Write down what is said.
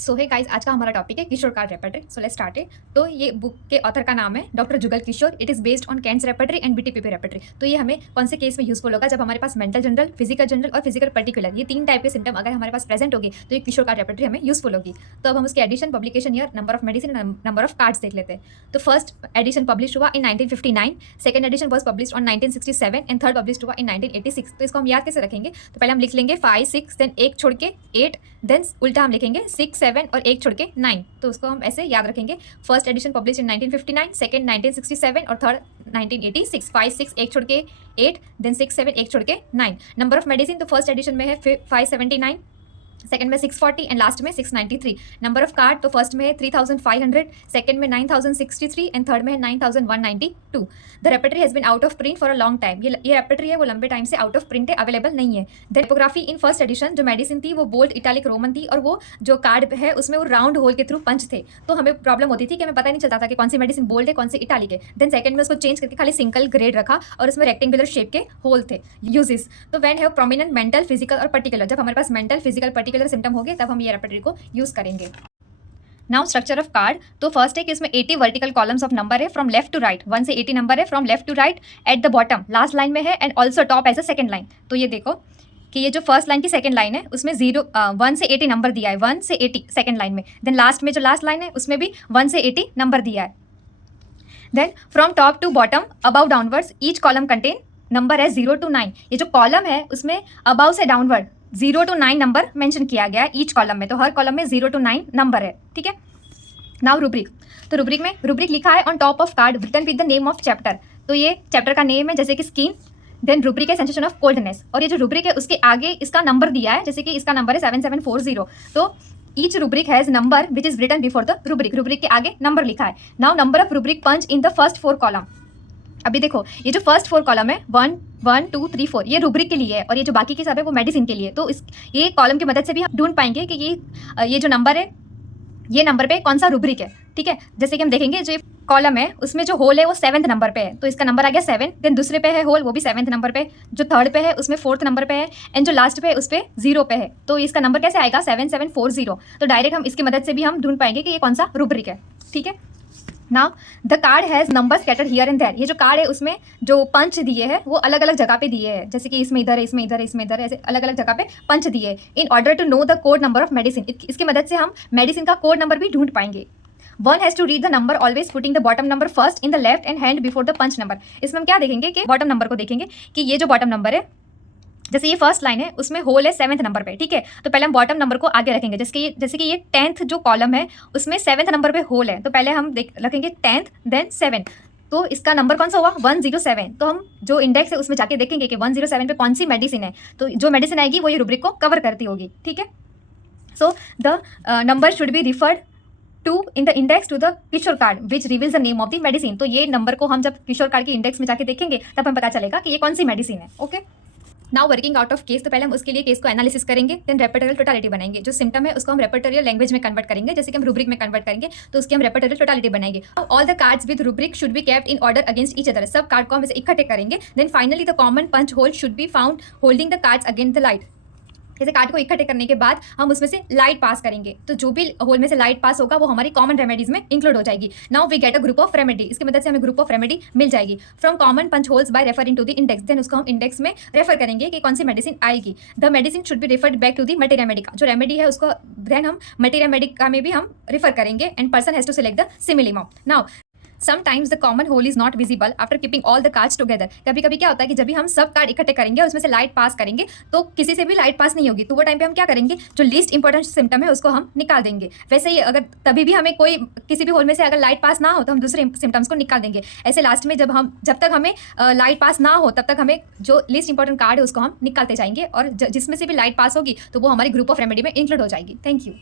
सो है गाइस, आज का हमारा टॉपिक है Kishore card repertory. So let's start it. तो ये बुक के ऑथर का नाम है doctor Jugal Kishore. It is based on Kent's repertory and BTPP repertory. तो ये हमें कौन से केस में यूजफुल होगा? जब हमारे पास मेंटल जनरल, फिजिकल जनरल और फिजिकल पर्टिकुलर, ये तीन टाइप के सिम्टम अगर हमारे पास प्रेजेंट होगी तो ये किशोर कार्ड रेपर्टरी हमें यूजफुल होगी। तो अब हम उसके edition, publication year, number of medicine, number of cards देख लेते हैं। तो फर्स्ट एडिशन पब्लिश हुआ in 1959, second edition was publish on 1967 and third publish हुआ इन 1986। तो इसको हम याद कैसे रखेंगे? तो पहले हम लिख लेंगे 5 6, देन एक छोड़ के 8, देन उल्टा हम लिखेंगे 6 7 और एक छोड़ के 9। तो उसको हम ऐसे याद रखेंगे। First edition publish in 1959, second 1967 और थर्ड 1986। 5 6 एक छोड़ के 8, देन 6 7 एक छोड़ के 9। नंबर ऑफ मेडिसिन तो फर्स्ट एडिशन में है 579, सेकंड में 640 एंड लास्ट में 693। नंबर ऑफ कार्ड तो फर्स्ट में है 3500, सेकंड में 9063 एंड थर्ड में है 9192। The repertory has been out of print for a long time. ये रेपर्टरी है वो लंबे टाइम से आउट ऑफ प्रिंट है, अवेलेबल नहीं है। The typography in first edition जो मेडिसिन थी वो बोल्ड इटैलिक रोमन थी, और वो जो कार्ड है उसमें वो राउंड होल के थ्रू पंच थे। तो हमें प्रॉब्लम होती थी कि हमें पता नहीं चलता था कि कौन सी मेडिसिन बोल्ड है, कौन सी इटैलिक है। देन सेकंड में उसको चेंज करके खाली सिंगल ग्रेड रखा और उसमें रेक्टेंगुलर शेप के होल थे। यूजेस तो when have prominent mental, physical और पर्टिकुलर, जब हमारे पास मेंटल, फिजिकल, पर्टिकुलर सिम्टम हो गए तब हम ये रेपर्टरी को यूज करेंगे। Now structure of card. तो फर्स्ट है कि इसमें 80 वर्टिकल कॉलम्स ऑफ नंबर है फ्रॉम लेफ्ट टू राइट। 1 से 80 नंबर है from left to right. At the bottom last line में है and also top as a second line. तो ये देखो कि ये जो फर्स्ट लाइन की सेकंड लाइन है उसमें 1 से 80 नंबर दिया है, 1 से 80 सेकंड लाइन में। देन लास्ट में जो लास्ट लाइन है उसमें भी 1 से 80 नंबर दिया है। Then from top to bottom about downwards each column contain number है 0 to 9। ये जो कॉलम है उसमें अबाउ से डाउनवर्ड 0 to 9 नंबर मेंशन किया गया है ईच कॉलम में। तो हर कॉलम में 0 to 9 नंबर है, ठीक है। Now rubric. तो रूब्रिक में रूब्रिक लिखा है on top of card written with the name of chapter. तो ये चैप्टर का नेम है, जैसे कि स्किन। देन रूब्रिक है सेंसेशन ऑफ कोल्डनेस, और ये जो रूब्रिक है उसके आगे इसका नंबर दिया है, जैसे कि इसका नंबर है 7740। तो each rubric has number which is written before the rubric. Rubric के आगे नंबर लिखा है। Now number of rubric punch in the first 4 column. अभी देखो ये जो फर्स्ट 4 कॉलम है 1 1 2 3 4, ये रूब्रिक के लिए है, और ये जो बाकी के सब है वो मेडिसिन के लिए। तो ये कॉलम की मदद से भी हम ढूंढ पाएंगे कि ये जो नंबर है ये नंबर पे कौन सा रूब्रिक है, ठीक है। जैसे कि हम देखेंगे जो कॉलम है उसमें जो होल है वो 7th नंबर पे है, तो इसका नंबर आ गया 7। देन दूसरे पे है होल, वो भी 7th नंबर पे। जो थर्ड पे है उसमें 4th नंबर पे है, एंड जो लास्ट पे है उस पे 0 पे है। तो इसका नंबर कैसे आएगा? 7740। तो डायरेक्ट हम इसकी मदद से भी हम ढूंढ पाएंगे कि ये कौन सा रूब्रिक है, ठीक है। Now the card has number scattered here and there. ये जो कार्ड है उसमें जो पंच दिए हैं वो अलग अलग जगह पे दिए हैं, जैसे कि इसमें इधर है, इसमें इधर है, इसमें इधर है, ऐसे अलग अलग जगह पे पंच दिए हैं। In order to know the code number of medicine, इसकी मदद से हम मेडिसिन का कोड नंबर भी ढूंढ पाएंगे। One has to read the number always putting the bottom number first in the left and hand before the punch number. इसमें हम क्या देखेंगे कि बॉटम नंबर को देखेंगे कि ये जो बॉटम नंबर है, जैसे ये फर्स्ट लाइन है उसमें होल है 7th नंबर पे, ठीक है। तो पहले हम बॉटम नंबर को आगे रखेंगे, जैसे कि ये 10th जो कॉलम है उसमें 7th नंबर पे होल है। तो पहले हम रखेंगे 10th देन 7। तो इसका नंबर कौन सा हुआ? 107। तो हम जो इंडेक्स है उसमें जाके देखेंगे कि 107 पे कौन सी मेडिसिन है। तो जो मेडिसिन आएगी वो ये रूब्रिक को कवर करती होगी, ठीक है। So the number should be referred to in the index to the Kishore card which reveals the name of the medicine. तो ये नंबर को हम जब किशोर कार्ड के इंडेक्स में जाके देखेंगे तब हमें पता चलेगा कि ये कौन सी मेडिसिन है, okay. Now working out of case. तो पहले हम उसके लिए केस को एनालिसिस करेंगे, देन रेपर्टोरियल टोटालिटी बनाएंगे। जो सिम्टम है उसको हम रेपर्टोरियल लैंग्वेज में कन्वर्ट करेंगे, जैसे कि हम रूब्रिक में कन्वर्ट करेंगे तो उसकी हम रेपर्टोरियल टोटालिटी बनाएंगे। All the cards with rubric should be kept in order against each other. सब कार्ड को हम इकट्ठे करेंगे। Then finally the common punch hole should be found holding the cards against the light. जैसे card को इकट्ठे करने के बाद हम उसमें से लाइट पास करेंगे, तो जो भी होल में से लाइट पास होगा वो हमारी कॉमन रेमेडीज में इंक्लूड हो जाएगी। Now we get a group of remedy. इसकी मदद से हमें ग्रुप ऑफ रेमेडी मिल जाएगी from common punch holes by referring to the index. Then उसको हम इंडेक्स में रेफर करेंगे कि कौन सी मेडिसिन आएगी। The medicine should be referred back to the materia medica. जो रेमेडी है उसको देन हम मल्टीरेमेडिका में भी हम रेफर करेंगे, and person has to select the similimum. Now sometimes the common hole is not visible after keeping all the cards together. कभी कभी क्या होता है कि जब भी हम सब कार्ड इकट्ठे करेंगे और उसमें से लाइट पास करेंगे तो किसी से भी लाइट पास नहीं होगी। तो वो टाइम पे हम क्या करेंगे? जो लीस्ट इंपॉर्टेंट सिम्टम है उसको हम निकाल देंगे। वैसे ही अगर तभी भी हमें कोई किसी भी होल में से अगर लाइट पास ना हो तो हम दूसरे सिम्टम्स को निकाल देंगे। ऐसे लास्ट में जब तक हमें लाइट पास ना हो तब तक हमें जो लीस्ट इंपॉर्टेंट कार्ड है उसको हम निकालते जाएंगे, और जिसमें से भी लाइट पास होगी तो वो हमारी ग्रुप ऑफ रेमेडी में इंक्लूड हो जाएगी। Thank you.